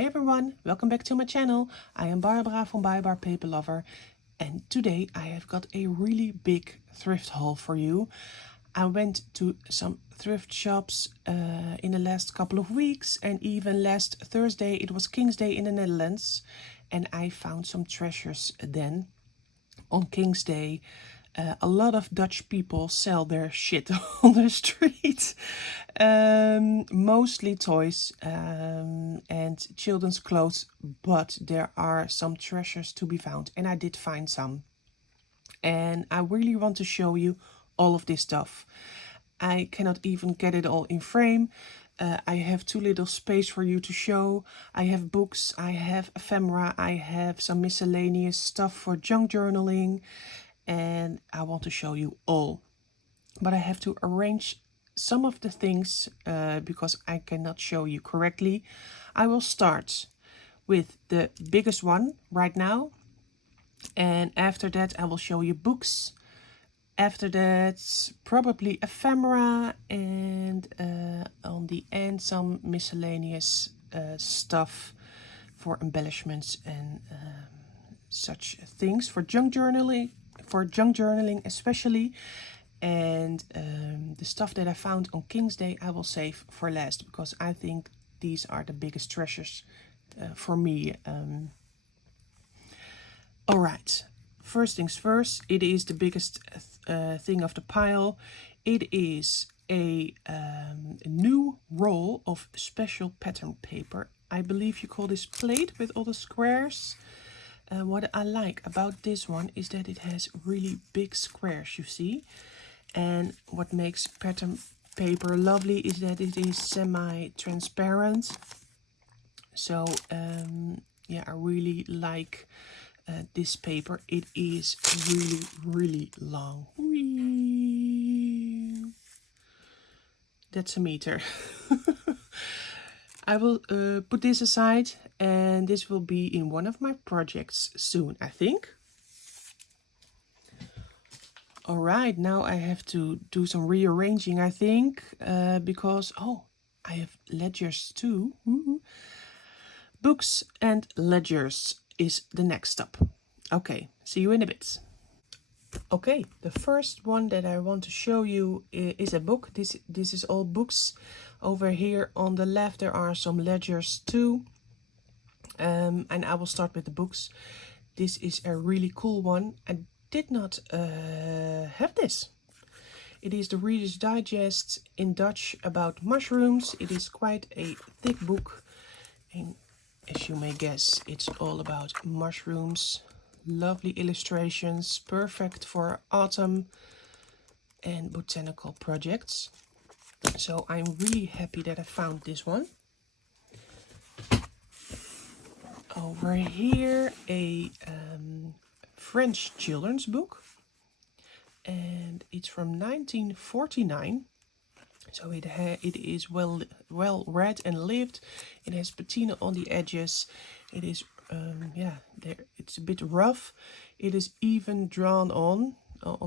Hi everyone, welcome back to my channel. I am Barbara from Bar Paperlover, and today I have got a really big thrift haul for you. I went to some thrift shops in the last couple of weeks, and even last Thursday it was Kingsday in the Netherlands, and I found some treasures then. On Kingsday, a lot of Dutch people sell their shit on the street. Mostly toys and children's clothes, but there are some treasures to be found, and I did find some. And I really want to show you all of this stuff. I cannot even get it all in frame. I have too little space for you to show. I have books, I have ephemera, I have some miscellaneous stuff for junk journaling, and I want to show you all. But I have to arrange some of the things because I cannot show you correctly. I will start with the biggest one right now, and after that I will show you books. After that, probably ephemera, and on the end some miscellaneous stuff for embellishments and such things for junk journaling especially. And the stuff that I found on Kingsday I will save for last, because I think these are the biggest treasures for me. All right. First things first, it is the biggest thing of the pile. It is a new roll of special pattern paper. I believe you call this plate with all the squares. What I like about this one is that it has really big squares, you see. And what makes pattern paper lovely is that it is semi-transparent. So yeah, I really like this paper. It is really long. Whee! That's a meter. I will put this aside, and this will be in one of my projects soon, I think. All right, now I have to do some rearranging, I think, because I have ledgers too. Woo-hoo. Books and ledgers is the next step. Okay, see you in a bit. Okay, the first one that I want to show you is a book. This is all books. Over here on the left there are some ledgers too. And I will start with the books. This is a really cool one. I did not have this. It is the Reader's Digest in Dutch about mushrooms. It is quite a thick book, and as you may guess, it's all about mushrooms. Lovely illustrations, perfect for autumn and botanical projects. So I'm really happy that I found this one. Over here, a French children's book, and it's from 1949. So it is well read and lived. It has patina on the edges. It is it's a bit rough. It is even drawn on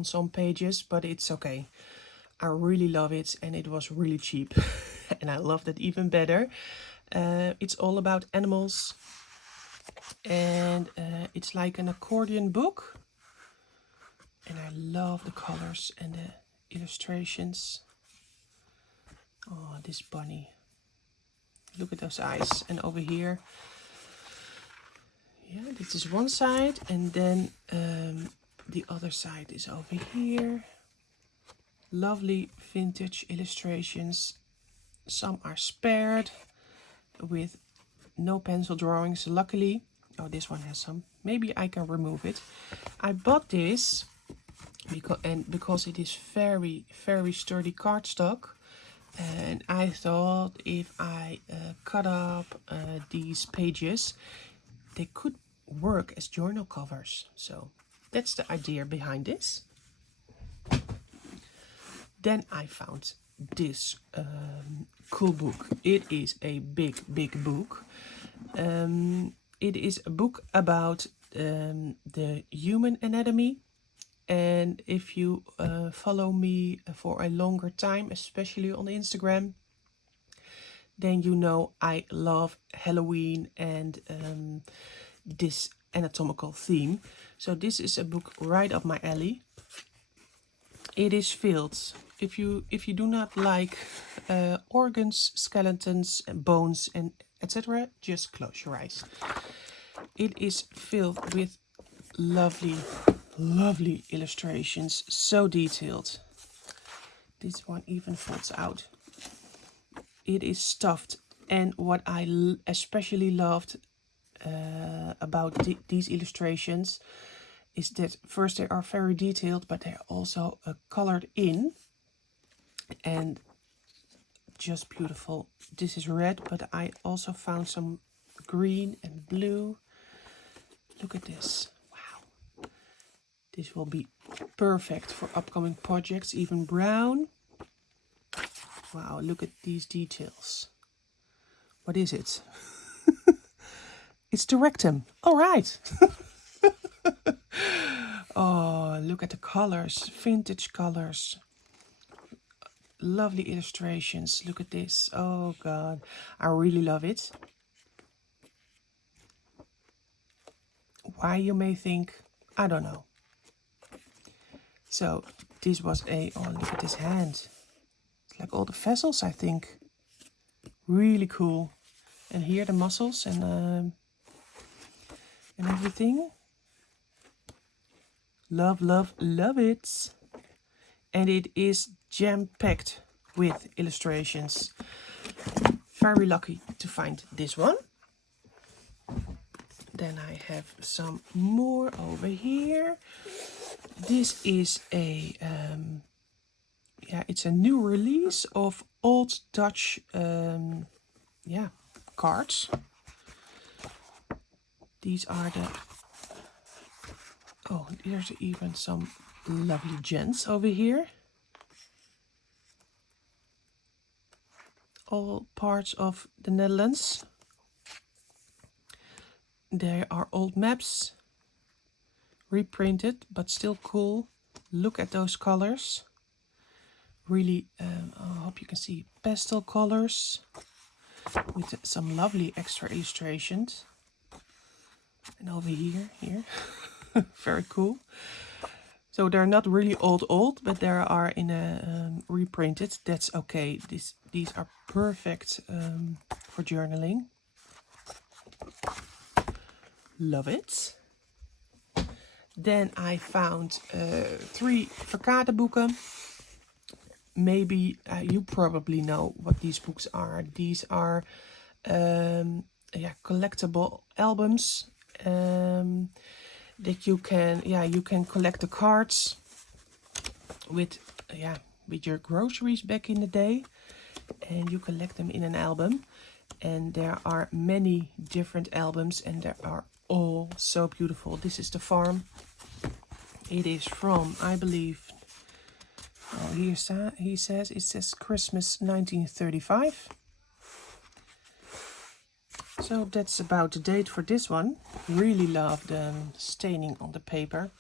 some pages, but it's okay. I really love it, and it was really cheap. And I love that even better. It's all about animals, and it's like an accordion book. And I love the colors and the illustrations. Oh, this bunny. Look at those eyes. And over here, yeah, this is one side, and then the other side is over here. Lovely vintage illustrations. Some are spared with no pencil drawings, luckily. Oh, this one has some. Maybe I can remove it. I bought this because it is very sturdy cardstock. And I thought if I cut up these pages, they could work as journal covers. So that's the idea behind this. Then I found this cool book. It is a big book. It is a book about the human anatomy. And if you follow me for a longer time, especially on Instagram, then you know I love Halloween and this anatomical theme. So this is a book right up my alley. It is filled. If you do not like organs, skeletons, and bones, and etc., just close your eyes. It is filled with lovely, lovely illustrations, so detailed. This one even folds out. It is stuffed, and what I especially loved about these illustrations is that first they are very detailed, but they're also colored in and just beautiful. This is red, but I also found some green and blue. Look at this. Wow. This will be perfect for upcoming projects, even brown. Wow, look at these details. What is it? It's the rectum. All right. Oh, look at the colors, vintage colors. Lovely illustrations. Look at this. Oh God, I really love it. Why, you may think, I don't know. So this was oh, look at this hand. It's like all the vessels, I think. Really cool. And here the muscles and everything. Love, love, love it. And it is jam-packed with illustrations. Very lucky to find this one. Then I have some more over here. This is a yeah, it's a new release of old Dutch yeah, cards. These are the, oh, there's even some lovely gems over here. All parts of the Netherlands. There are old maps, reprinted, but still cool. Look at those colors. Really, I hope you can see pastel colors with some lovely extra illustrations. And over here, very cool. So they're not really old, but they are in a reprinted. That's okay. These are perfect for journaling. Love it. Then I found 3 verkaderboeken. Maybe you probably know what these books are. These are yeah, collectible albums that you can collect the cards with your groceries back in the day, and you collect them in an album. And there are many different albums, and they are all so beautiful. This is the farm. It is from, I believe, oh, he says it says Christmas 1935. So that's about the date for this one. Really love the staining on the paper.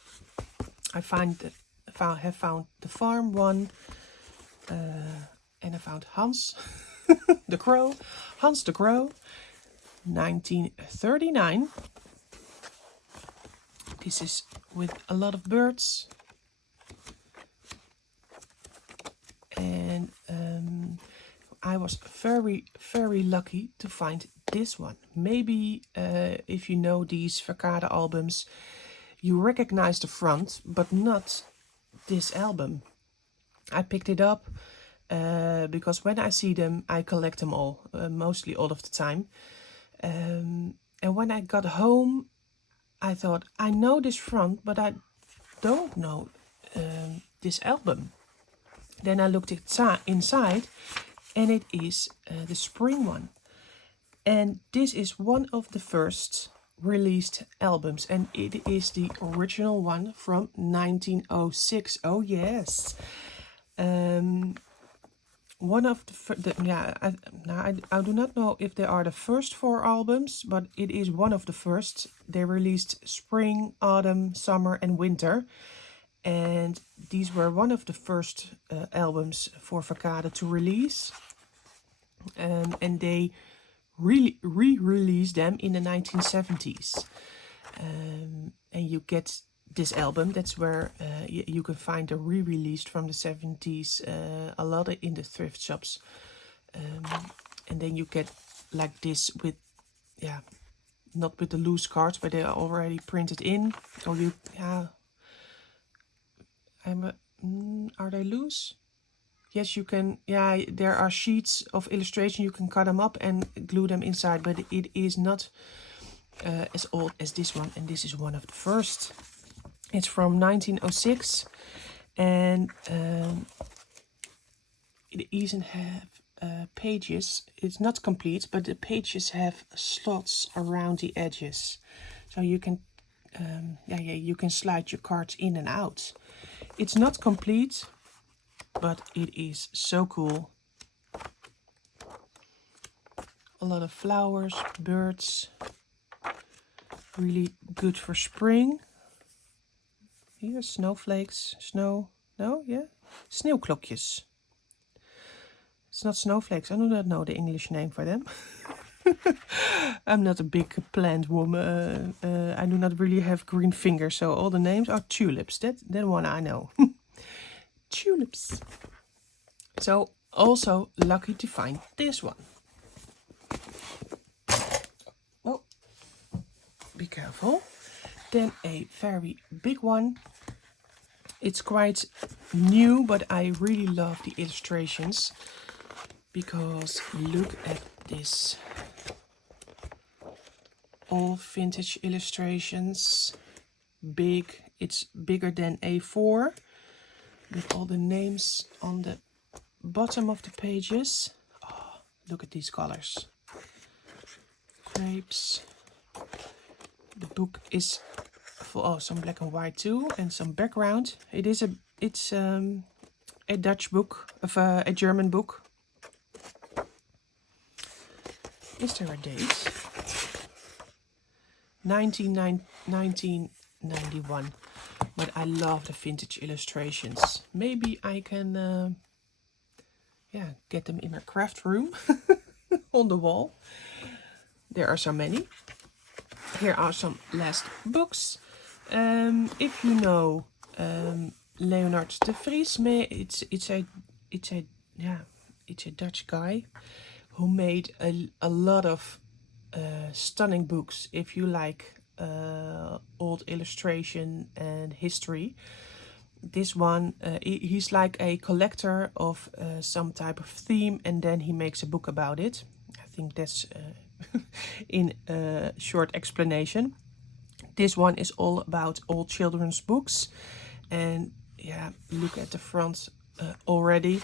I have found the farm one, and I found Hans the Crow. Hans the Crow, 1939. This is with a lot of birds. And I was very, very lucky to find this one. Maybe if you know these Verkade albums, you recognize the front, but not this album. I picked it up because when I see them, I collect them all, mostly all of the time. And when I got home, I thought, I know this front, but I don't know this album. Then I looked inside, and it is the spring one. And this is one of the first released albums, and it is the original one from 1906. Oh yes. One of I do not know if they are the first 4 albums, but it is one of the first. They released spring, autumn, summer, and winter. And these were one of the first albums for Verkade to release. and they really re-released them in the 1970s. And you get this album. That's where you can find the re-released from the 70s a lot in the thrift shops. And then you get like this with, yeah, not with the loose cards, but they are already printed in. Or you, yeah, are they loose? Yes, you can, yeah, there are sheets of illustration. You can cut them up and glue them inside, but it is not as old as this one. And this is one of the first. It's from 1906, and it even have pages. It's not complete, but the pages have slots around the edges, so you can you can slide your cards in and out. It's not complete, but it is so cool. A lot of flowers, birds, really good for spring. Here, snowflakes, snow, no, yeah, sneeuwklokjes. It's not snowflakes, I do not know the English name for them. I'm not a big plant woman. I do not really have green fingers, so all the names are tulips. That one I know. Tulips. So also lucky to find this one. Oh, be careful. Then a very big one. It's quite new, but I really love the illustrations, because look at this. All vintage illustrations. Big. It's bigger than A4, with all the names on the bottom of the pages. Oh, look at these colors. Grapes. The book is full, some black and white too, and some background. It's a Dutch book, of a German book. Is there a date? 1991. But I love the vintage illustrations. Maybe I can get them in my craft room on the wall. There are so many. Here are some last books. If you know Leonard de Vries, it's a Dutch guy who made a lot of stunning books. If you like old illustration and history, this one, he's like a collector of some type of theme, and then he makes a book about it. I think that's in a short explanation. This one is all about old children's books, and yeah, look at the front already.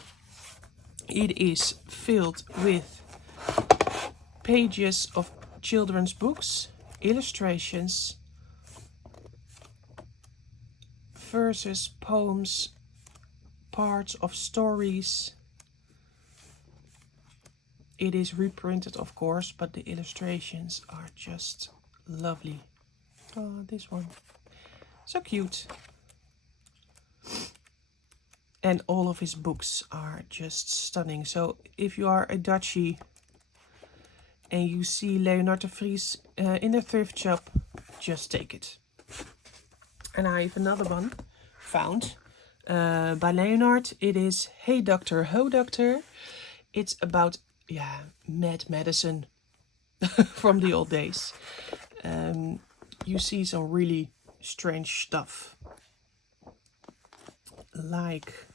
It is filled with pages of children's books, illustrations, verses, poems, parts of stories. It is reprinted, of course, but the illustrations are just lovely. Oh, this one. So cute. And all of his books are just stunning. So if you are a Dutchie and you see Leonard de Vries in the thrift shop, just take it. And I have another one found by Leonard. It is Hey Doctor, Ho Doctor. It's about, mad medicine from the old days. You see some really strange stuff, like,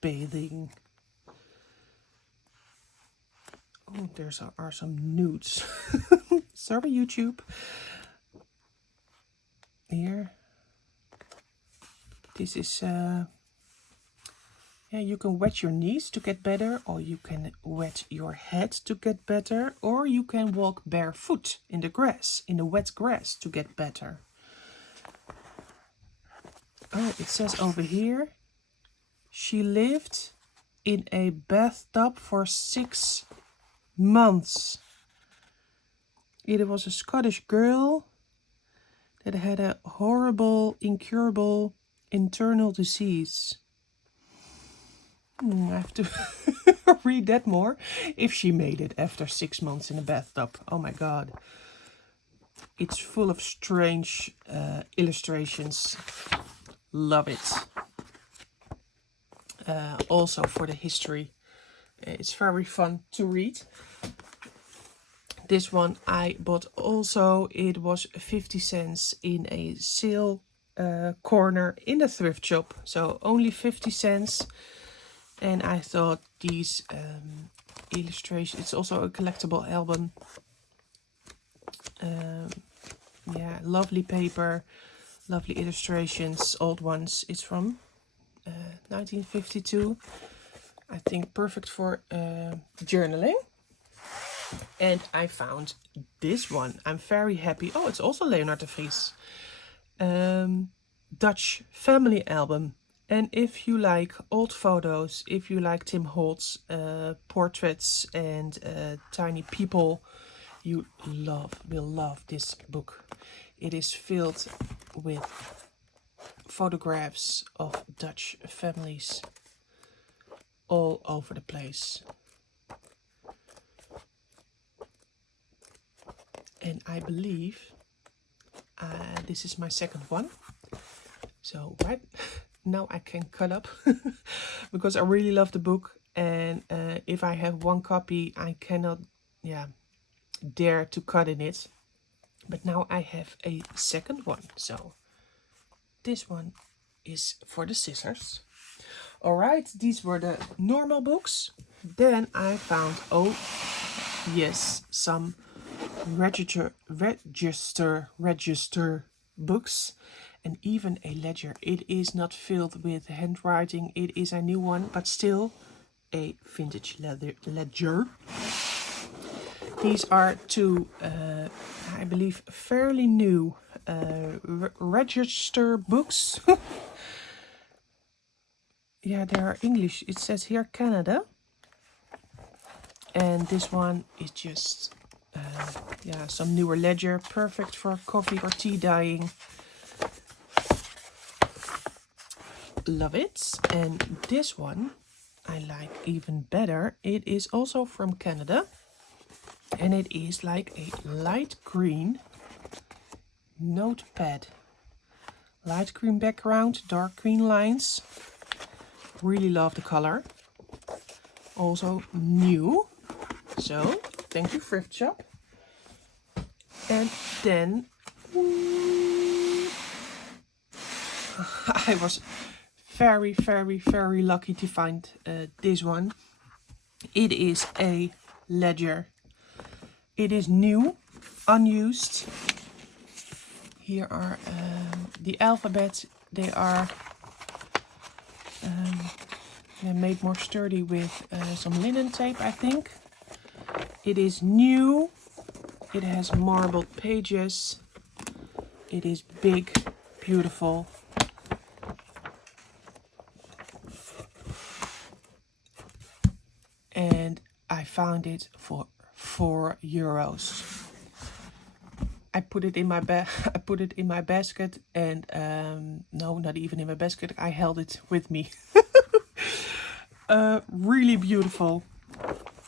bathing. Oh, there are some nudes. Sorry, YouTube. Here. This is, you can wet your knees to get better, or you can wet your head to get better, or you can walk barefoot in the grass, in the wet grass, to get better. Oh, it says over here, she lived in a bathtub for 6 months. It was a Scottish girl that had a horrible, incurable internal disease. I have to read that more. If she made it after 6 months in a bathtub. Oh my god. It's full of strange illustrations. Love it. Also for the history. It's very fun to read. This one I bought also. It was 50 cents in a sale corner in the thrift shop. So only 50 cents. And I thought these illustrations, it's also a collectible album. Yeah, lovely paper, lovely illustrations, old ones. It's from 1952. I think perfect for journaling. And I found this one. I'm very happy. Oh, it's also Leonard de Vries. Dutch family album. And if you like old photos, if you like Tim Holt's portraits and tiny people, you will love this book. It is filled with photographs of Dutch families all over the place. And I believe this is my second one. So right now I can cut up because I really love the book. And if I have one copy, I cannot dare to cut in it. But now I have a second one. So this one is for the scissors. Alright, these were the normal books. Then I found, oh yes, some register books and even a ledger. It is not filled with handwriting. It is a new one, but still a vintage ledger. These are two, I believe, fairly new register books. Yeah, they are English. It says here Canada. And this one is just, some newer ledger. Perfect for coffee or tea dyeing. Love it. And this one I like even better. It is also from Canada. And it is like a light green notepad. Light green background, dark green lines. Really love the color. Also new. So, thank you, thrift shop. And then I was very, very, very lucky to find this one. It is a ledger. It is new, unused. Here are the alphabet. They are made more sturdy with some linen tape, I think. It is new. It has marbled pages. It is big, beautiful. And I found it for €4. I put it in my I put it in my basket, and no, not even in my basket. I held it with me. Really beautiful.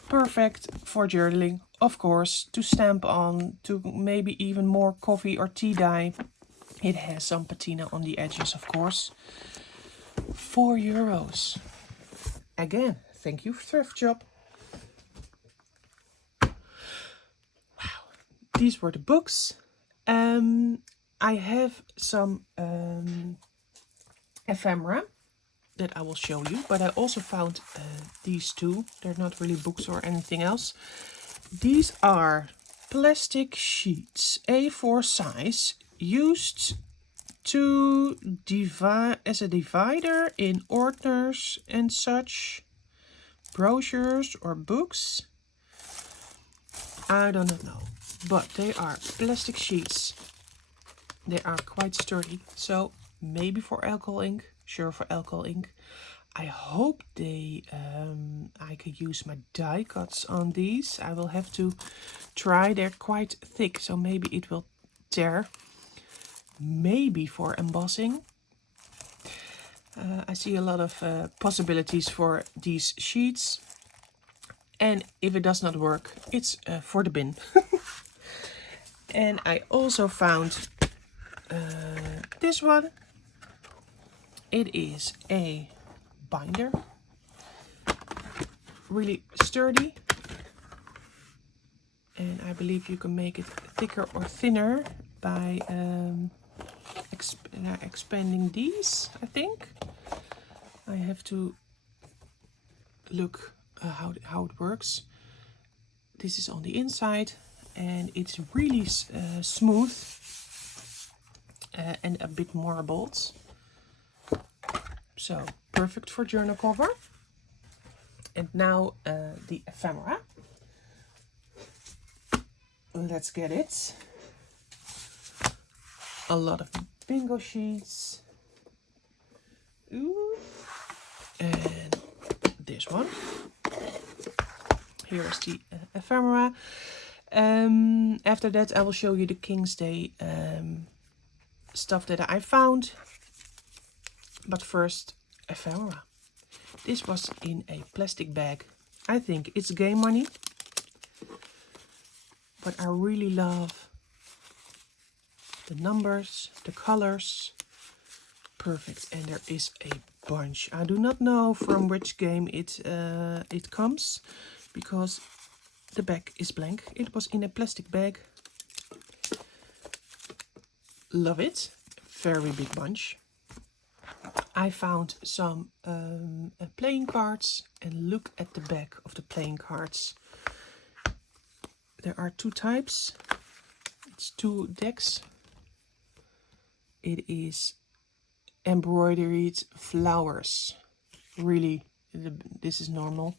Perfect for journaling, of course, to stamp on, to maybe even more coffee or tea dye. It has some patina on the edges, of course. €4. Again, thank you, thrift shop. Wow, these were the books. I have some ephemera that I will show you, but I also found these two. They're not really books or anything else. These are plastic sheets, A4 size, used to divide as a divider in ordners and such, brochures or books. I don't know, but they are plastic sheets. They are quite sturdy, so maybe for alcohol ink. Sure, for alcohol ink. I hope I can use my die cuts on these. I will have to try. They're quite thick, so maybe it will tear. Maybe for embossing. I see a lot of possibilities for these sheets. And if it does not work, it's for the bin. And I also found this one. It is a binder. Really sturdy. And I believe you can make it thicker or thinner by expanding these, I think. I have to look how it works. This is on the inside and it's really smooth and a bit marbled. So perfect for journal cover. And now the ephemera. Let's get it. A lot of bingo sheets. Ooh. And this one. Here is the ephemera. After that I will show you the Kingsday stuff that I found. But first, ephemera. This was in a plastic bag. I think it's game money. But I really love the numbers, the colors. Perfect. And there is a bunch. I do not know from which game it comes, because the bag is blank. It was in a plastic bag. Love it. Very big bunch. I found some playing cards, and look at the back of the playing cards. There are two types. It's 2 decks. It is embroidered flowers. Really, this is normal.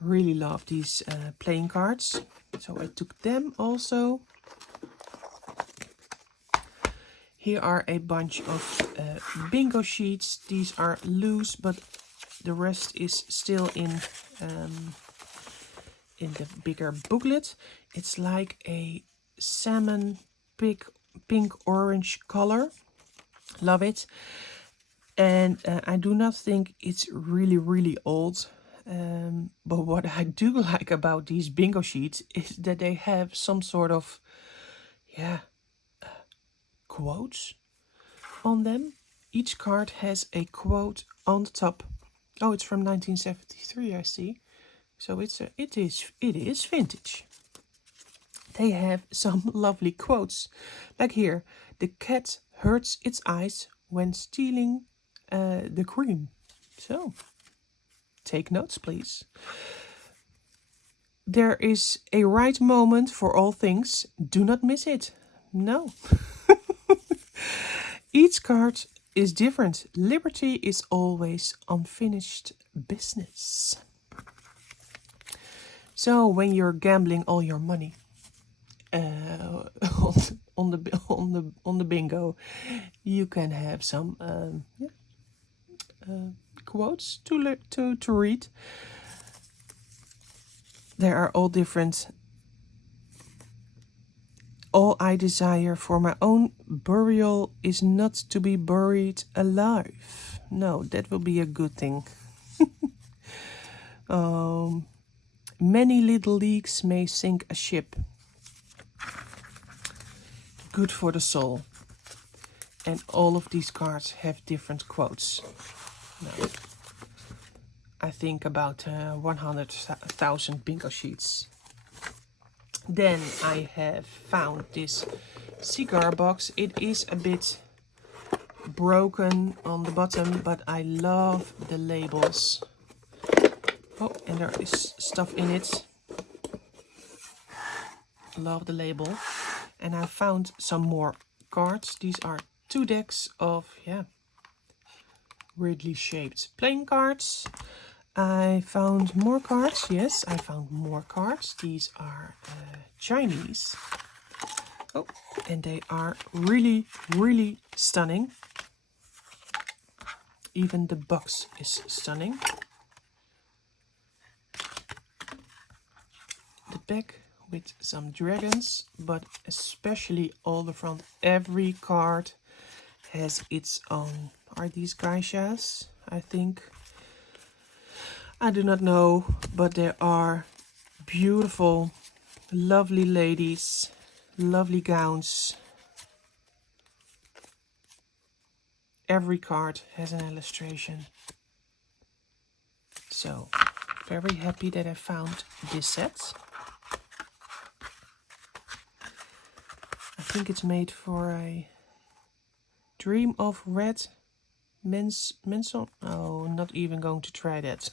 Really love these playing cards. So I took them also. Here are a bunch of bingo sheets. These are loose, but the rest is still in the bigger booklet. It's like a salmon pink orange color. Love it. And I do not think it's really old. But what I do like about these bingo sheets is that they have some sort of quotes on them. Each card has a quote on the top. Oh, it's from 1973, I see. So it is vintage. They have some lovely quotes. Like here, the cat hurts its eyes when stealing the cream. So, take notes, please. There is a right moment for all things. Do not miss it. No. Each card is different. Liberty is always unfinished business. So when you're gambling all your money on the bingo, you can have some quotes to read. There are all different. All I desire for my own burial is not to be buried alive. No, that will be a good thing. Many little leaks may sink a ship. Good for the soul. And all of these cards have different quotes. Now, I think about 100,000 bingo sheets. Then I have found this cigar box. It is a bit broken on the bottom, but I love the labels. Oh, and there is stuff in it. Love the label. And I found some more cards. These are 2 decks of, weirdly shaped playing cards. I found more cards. Yes, I found more cards. These are Chinese. Oh, and they are really stunning. Even the box is stunning. The back with some dragons, but especially all the front. Every card has its own are these geishas, I think. I do not know, but there are beautiful, lovely ladies, lovely gowns. Every card has an illustration. So, very happy that I found this set. I think it's made for a Dream of Red Menson. Oh, not even going to try that.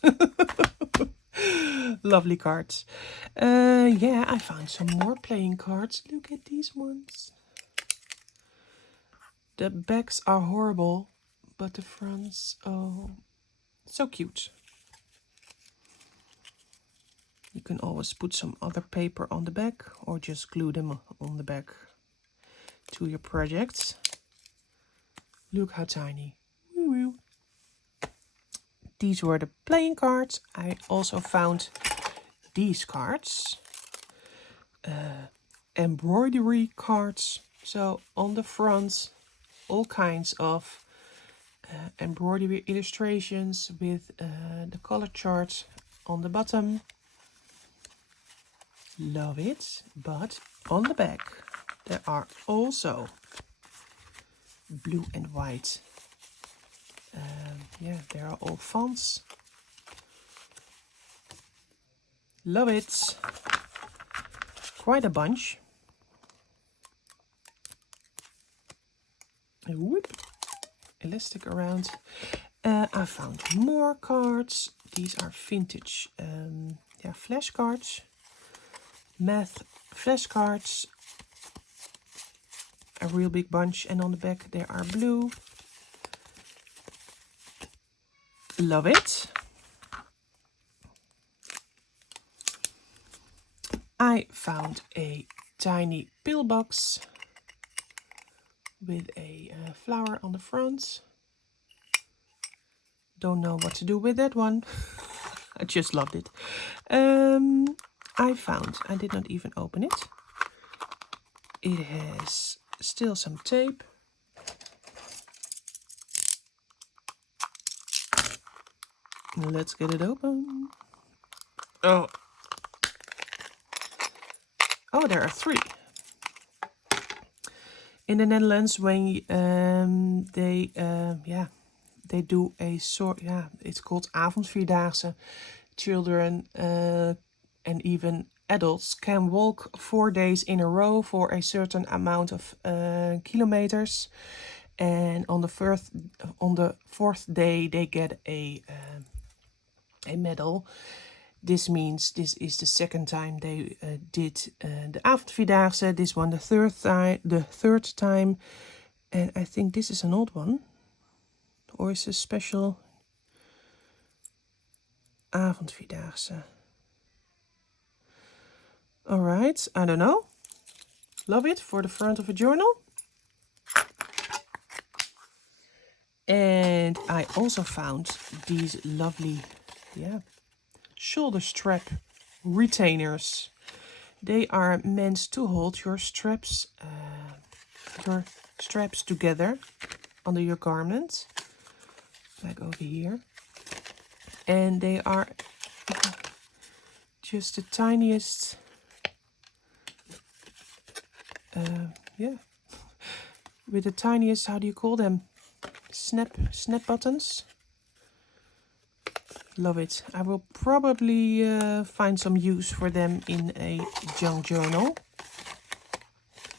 Lovely cards. Yeah, I found some more playing cards. Look at these ones. The backs are horrible, but the fronts, oh, so cute. You can always put some other paper on the back or just glue them on the back to your projects. Look how tiny. Woo woo. These were the playing cards. I also found these cards. Embroidery cards. So on the front, all kinds of embroidery illustrations with the color chart on the bottom. Love it. But on the back there are also blue and white. Yeah, there are all fonts. Love it. Quite a bunch. Whoop. Elastic around. I found more cards. These are vintage flashcards. Math flashcards. A real big bunch, and on the back they are blue. Love it. I found a tiny pillbox with a flower on the front. Don't know what to do with that one. I just loved it. I did not even open it. It has still some tape. Let's get it open. Oh, there are 3. In the Netherlands, when they do a sort, it's called avondvierdaagse. Children and even adults can walk 4 days in a row for a certain amount of kilometers, and on the fourth day they get a medal. This means this is the second time they did the avondvierdaagse. This one the third time, and I think this is an old one, or is a special avondvierdaagse. All right, I don't know. Love it for the front of a journal. And I also found these lovely, shoulder strap retainers. They are meant to hold your straps together under your garment, like over here. And they are just the tiniest, with the tiniest, how do you call them? Snap buttons. Love it. I will probably find some use for them in a junk journal.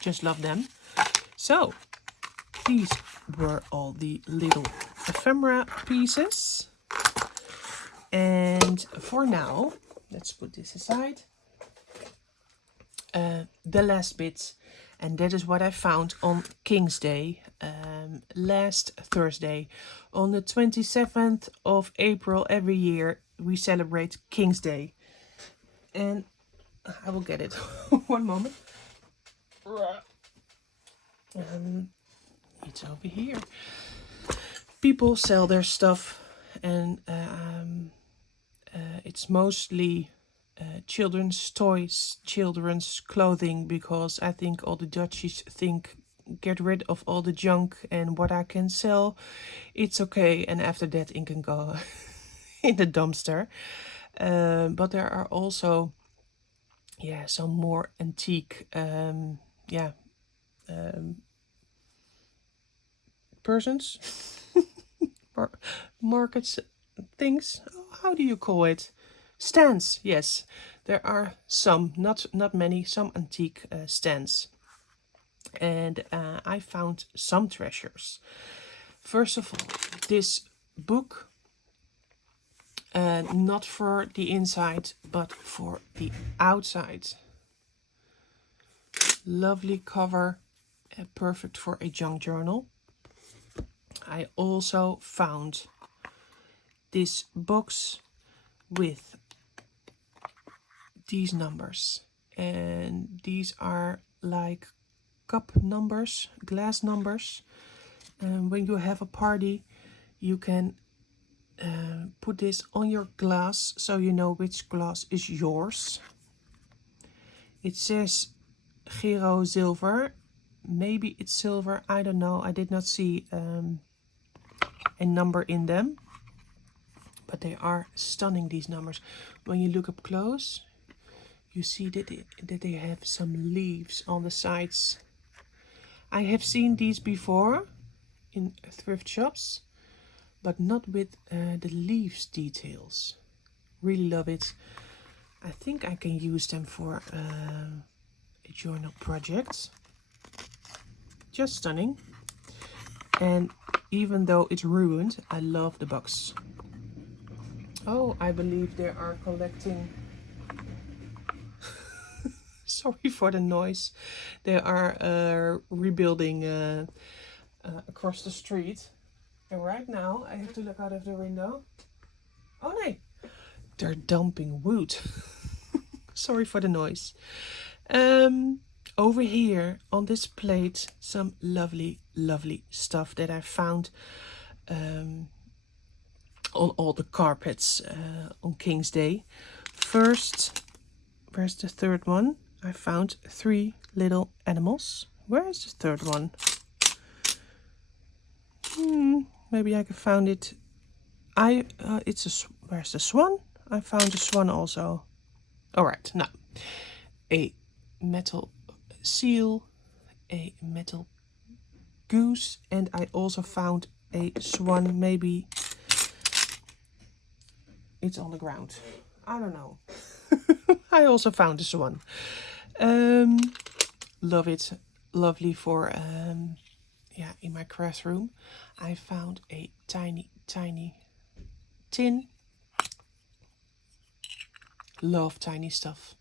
Just love them. So these were all the little ephemera pieces. And for now, let's put this aside. The last bit, and that is what I found on Kingsday, last Thursday. On the 27th of April every year we celebrate Kingsday. And I will get it. One moment. It's over here. People sell their stuff, and it's mostly children's toys, children's clothing, because I think all the Dutchies think get rid of all the junk and what I can sell, it's okay. And after that, it can go in the dumpster. But there are also, yeah, some more antique, persons, markets, things. How do you call it? Stands. Yes, there are some, not many, some antique stands, and I found some treasures. First of all, this book, not for the inside, but for the outside. Lovely cover, perfect for a junk journal. I also found this box with these numbers, and these are like cup numbers, glass numbers. When you have a party, you can put this on your glass so you know which glass is yours. It says Giro silver. Maybe it's silver, I don't know. I did not see a number in them, but they are stunning, these numbers. When you look up close, you see that they have some leaves on the sides. I have seen these before in thrift shops, but not with the leaves details. Really love it. I think I can use them for a journal project. Just stunning. And even though it's ruined, I love the box. Oh, I believe they are collecting. Sorry for the noise. They are rebuilding across the street. And right now, I have to look out of the window. Oh no, they're dumping wood. Sorry for the noise. Over here on this plate, some lovely, lovely stuff that I found on all the carpets on Kingsday. First, where's the third one? I found 3 little animals. Where is the third one? Maybe I can find it. Where's the swan? I found the swan also. All right, now a metal seal, a metal goose, and I also found a swan. Maybe it's on the ground. I don't know. I also found a swan. Love it. Lovely for in my classroom. I found a tiny tin. Love tiny stuff.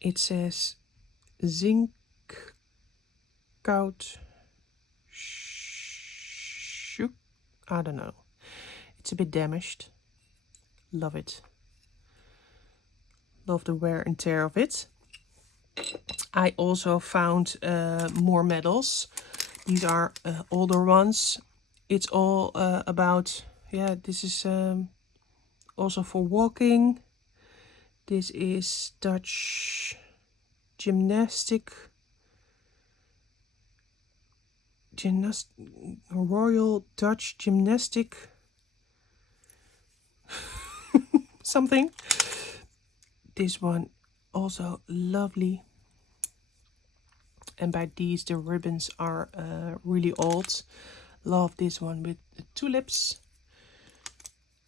It says zinc coat shook. I don't know. It's a bit damaged. Love it. Love the wear and tear of it. I also found more medals. These are older ones. It's all about, this is also for walking. This is Dutch Royal Dutch Gymnastic something. This one also lovely. And by these, the ribbons are really old. Love this one with the tulips.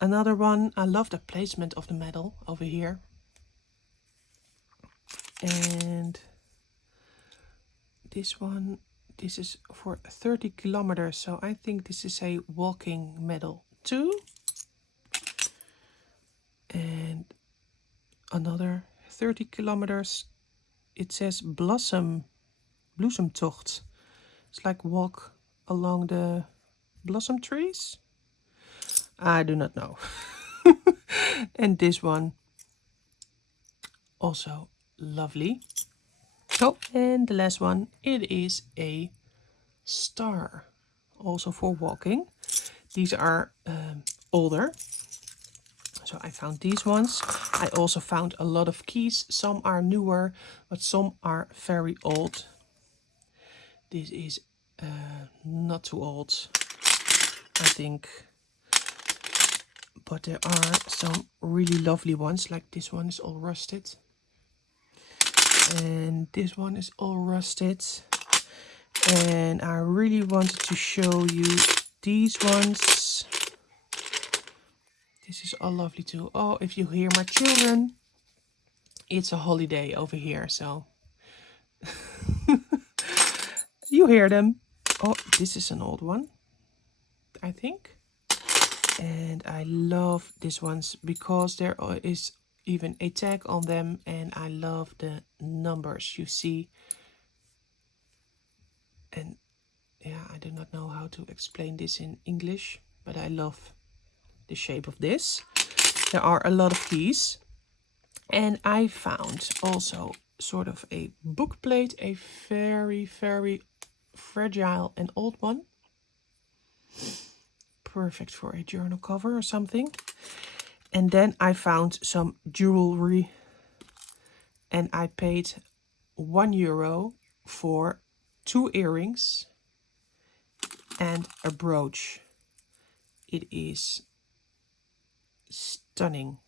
Another one, I love the placement of the medal over here. And this one, this is for 30 kilometers. So I think this is a walking medal too. And another 30 kilometers. It says blossomtocht. It's like walk along the blossom trees. I do not know. And this one also lovely. Oh, and the last one, it is a star, also for walking. These are older. So I found these ones. I also found a lot of keys. Some are newer, but some are very old. This is not too old, I think. But there are some really lovely ones, like this one is all rusted. And this one is all rusted. And I really wanted to show you these ones. This is all lovely too. Oh, if you hear my children, it's a holiday over here, so you hear them. Oh, this is an old one, I think. And I love these ones because there is even a tag on them, and I love the numbers you see. And yeah, I do not know how to explain this in English, but I love the shape of this. There are a lot of keys. And I found also sort of a book plate, a very, very fragile and old one. Perfect for a journal cover or something. And then I found some jewelry, and I paid €1 for 2 earrings and a brooch. It is stunning.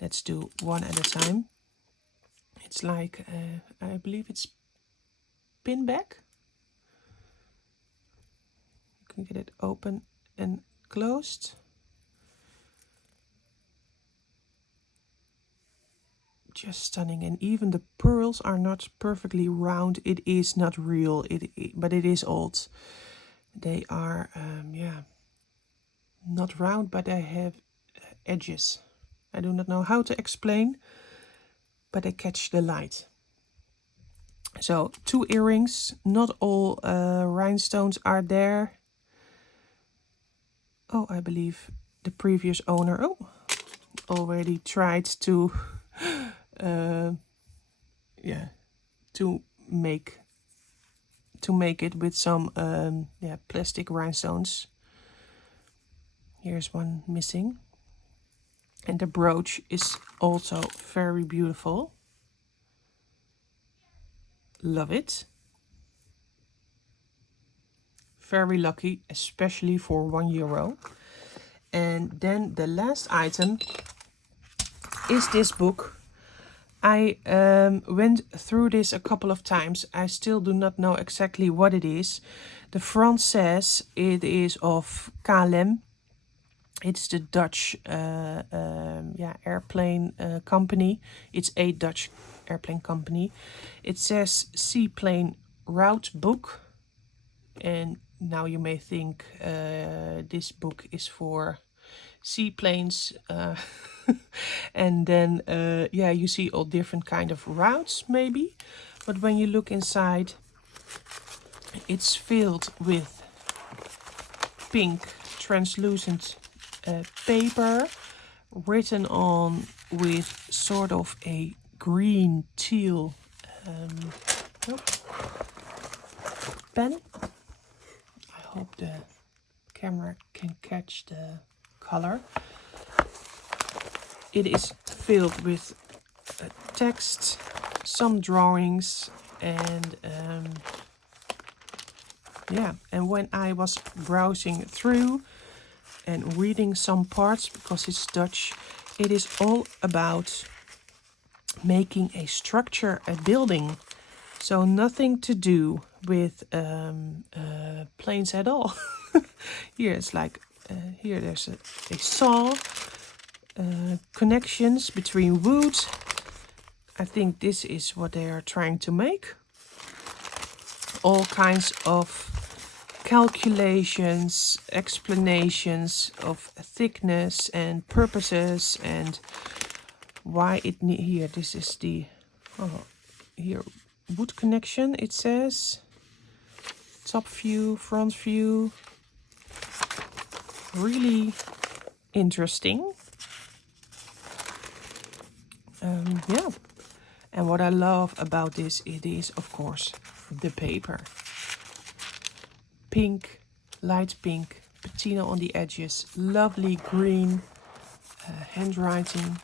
Let's do one at a time. It's like, I believe it's pin back. You can get it open and closed. Just stunning. And even the pearls are not perfectly round. It is not real, but it is old. They are, yeah, not round, but they have edges. I do not know how to explain, but they catch the light. So 2 earrings, not all rhinestones are there. Oh, I believe the previous owner already tried to yeah, to make it with some yeah, plastic rhinestones. Here's one missing. And the brooch is also very beautiful. Love it. Very lucky, especially for €1. And then the last item is this book. I went through this a couple of times. I still do not know exactly what it is. The front says it is of KLM. It's the Dutch yeah, airplane company. It's a Dutch airplane company. It says Seaplane Route Book. And now you may think this book is for seaplanes. And then, yeah, you see all different kind of routes maybe. But when you look inside, it's filled with pink translucent paper, written on with sort of a green teal pen. I hope the camera can catch the color. It is filled with text, some drawings, and yeah. And when I was browsing through and reading some parts, because it's Dutch, it is all about making a structure, a building. So nothing to do with planes at all. Here it's like, here there's a saw, connections between wood. I think this is what they are trying to make. All kinds of calculations, explanations of thickness and purposes, and why it here. This is the here wood connection. It says top view, front view. Really interesting. Yeah. And what I love about this, it is of course the paper. Pink, light pink, patina on the edges, lovely green handwriting.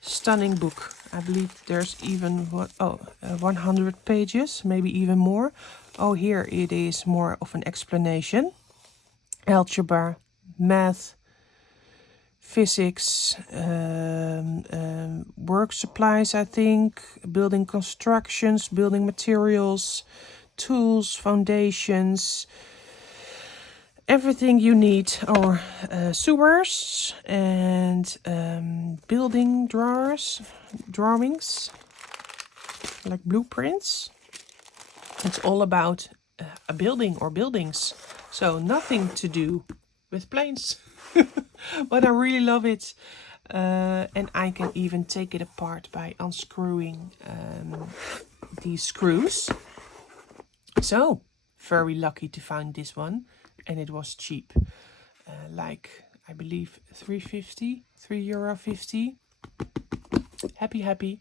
Stunning book. I believe there's even 100 pages, maybe even more. Oh, here it is more of an explanation. Algebra, math, physics, work supplies, I think, building constructions, building materials, tools, foundations, everything you need, or sewers and building drawings, like blueprints. It's all about a building or buildings, so nothing to do with planes. But I really love it, and I can even take it apart by unscrewing these screws. So very lucky to find this one, and it was cheap, like I believe €3.50. Happy.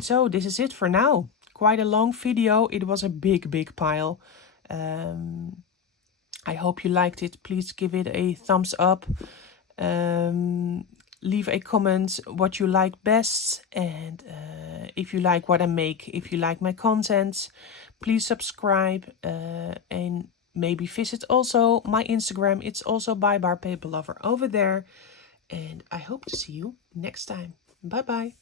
So this is it for now. Quite a long video. It was a big pile. I hope you liked it. Please give it a thumbs up. Leave a comment what you like best, and if you like what I make, if you like my content, please subscribe, and maybe visit also my Instagram. It's also by Paperlover over there, and I hope to see you next time. Bye bye.